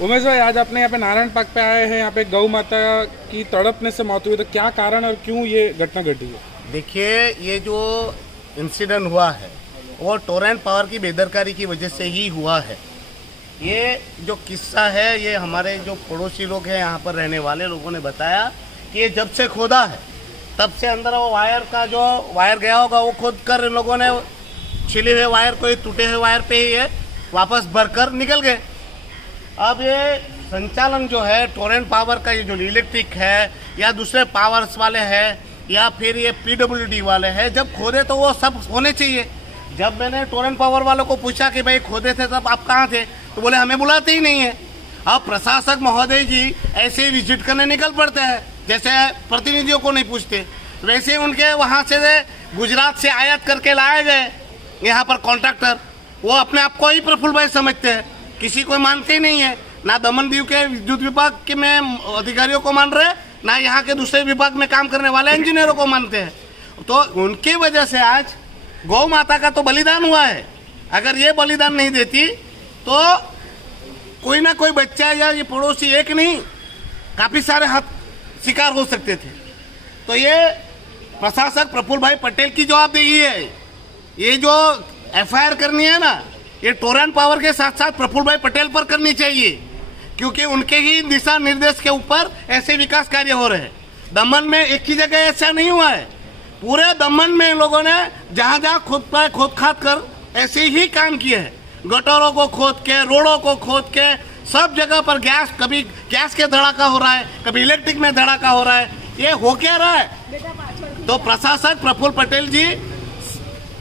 उमेश भाई, आज अपने यहाँ पे नारायण पार्क पे आए हैं। यहाँ पे गौ माता की तड़पने से मौत हुई, तो क्या कारण और क्यों ये घटना घटी है? देखिए, ये जो इंसिडेंट हुआ है वो टोरेंट पावर की बेदरकारी की वजह से ही हुआ है। ये जो किस्सा है ये हमारे जो पड़ोसी लोग हैं, यहाँ पर रहने वाले लोगों ने बताया कि ये जब से खोदा है तब से अंदर वो वायर का जो वायर गया होगा वो खोद कर इन लोगों ने छिले हुए वायर को, टूटे हुए वायर पे ही ये वापस भरकर निकल गए। अब ये संचालन जो है टोरेंट पावर का, ये जो इलेक्ट्रिक है या दूसरे पावर्स वाले हैं या फिर ये पीडब्ल्यूडी वाले हैं, जब खोदे तो वो सब होने चाहिए। जब मैंने टोरेंट पावर वालों को पूछा कि भाई खोदे थे तब आप कहाँ थे, तो बोले हमें बुलाते ही नहीं है। अब प्रशासक महोदय जी ऐसे ही विजिट करने निकल पड़ते हैं, जैसे प्रतिनिधियों को नहीं पूछते। वैसे उनके वहाँ से गुजरात से आयात करके लाए गए यहाँ पर कॉन्ट्रैक्टर, वो अपने आप को ही प्रफुल्ल भाई समझते हैं, किसी को मानते ही नहीं है। ना दमन दीव के विद्युत विभाग के में अधिकारियों को मान रहे, ना यहाँ के दूसरे विभाग में काम करने वाले इंजीनियरों को मानते हैं। तो उनकी वजह से आज गौ माता का तो बलिदान हुआ है। अगर ये बलिदान नहीं देती तो कोई ना कोई बच्चा या ये पड़ोसी, एक नहीं काफी सारे शिकार हो सकते थे। तो ये प्रशासक प्रफुल्ल भाई पटेल की जवाबदेही है। ये जो एफआईआर करनी है ना, ये टोरेंट पावर के साथ साथ प्रफुल्ल भाई पटेल पर करनी चाहिए, क्योंकि उनके ही दिशा निर्देश के ऊपर ऐसे विकास कार्य हो रहे हैं। दमन में एक ही जगह ऐसा नहीं हुआ है, पूरे दमन में लोगों ने जहां जहां खोद खाद कर ऐसे ही काम किए हैं। गटरों को खोद के, रोडों को खोद के, सब जगह पर गैस, कभी गैस के धड़ाका हो रहा है, कभी इलेक्ट्रिक में धड़ाका हो रहा है। ये हो क्या रहा है? तो प्रशासक प्रफुल्ल पटेल जी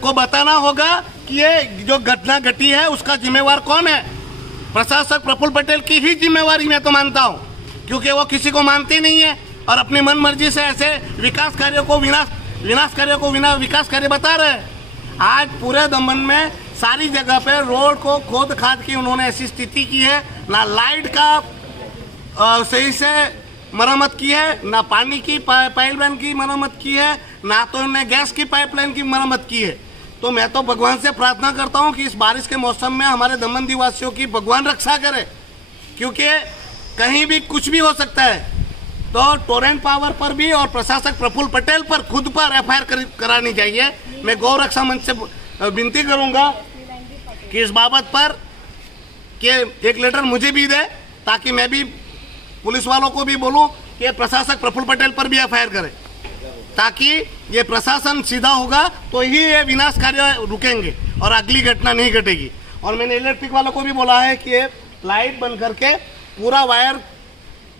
को बताना होगा कि ये जो घटना घटी है उसका जिम्मेवार कौन है। प्रशासक प्रफुल्ल पटेल की ही जिम्मेवारी मैं तो मानता हूँ, क्योंकि वो किसी को मानते नहीं है और अपनी मन मर्जी से ऐसे विकास कार्यों को विकास कार्य बता रहे हैं। आज पूरे दमन में सारी जगह पे रोड को खोद खाद की उन्होंने ऐसी स्थिति की है, ना लाइट का सही से मरम्मत की है, ना पानी की पाइपलाइन की मरम्मत की है, ना तो उन्होंने गैस की पाइपलाइन की मरम्मत की है। तो मैं तो भगवान से प्रार्थना करता हूं कि इस बारिश के मौसम में हमारे दमन निवासियों की भगवान रक्षा करे, क्योंकि कहीं भी कुछ भी हो सकता है। तो टोरेंट पावर पर भी और प्रशासक प्रफुल्ल पटेल पर खुद पर एफआईआर करानी चाहिए। मैं गौ रक्षा मंच से विनती करूंगा कि इस बाबत पर कि एक लेटर मुझे भी दे, ताकि मैं भी पुलिस वालों को भी बोलूं कि प्रशासक प्रफुल्ल पटेल पर भी एफआईआर करे, ताकि ये प्रशासन सीधा होगा तो ही ये विनाश कार्य रुकेंगे और अगली घटना नहीं घटेगी। और मैंने इलेक्ट्रिक वालों को भी बोला है कि लाइट बंद करके पूरा वायर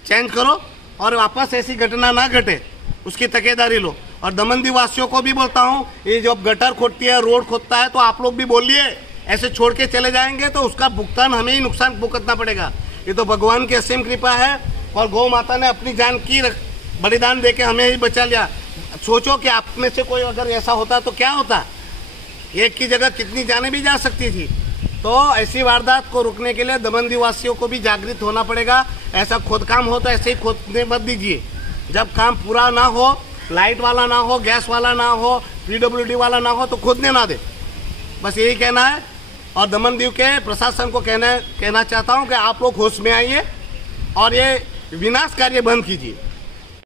चेंज करो और वापस ऐसी घटना ना घटे, उसकी तकेदारी लो। और दमन निवासियों को भी बोलता हूँ, ये जब गटर खोदती है, रोड खोदता है, तो आप लोग भी बोलिए, ऐसे छोड़ के चले जाएंगे तो उसका भुगतान हमें ही नुकसान भुगतना पड़ेगा। ये तो भगवान की असीम कृपा है और गौ माता ने अपनी जान की बलिदान देके हमें ही बचा लिया। सोचो कि आप में से कोई अगर ऐसा होता तो क्या होता, एक की जगह कितनी जानें भी जा सकती थी। तो ऐसी वारदात को रोकने के लिए दमन निवासियों को भी जागृत होना पड़ेगा। ऐसा खोदकाम हो तो ऐसे ही खोदने मत दीजिए। जब काम पूरा ना हो, लाइट वाला ना हो, गैस वाला ना हो, पीडब्ल्यूडी वाला ना हो, तो खोदने ना दे। बस यही कहना है। और दमन दीव के प्रशासन को कहना चाहता हूँ कि आप लोग होश में आइए और ये विनाश कार्य बंद कीजिए।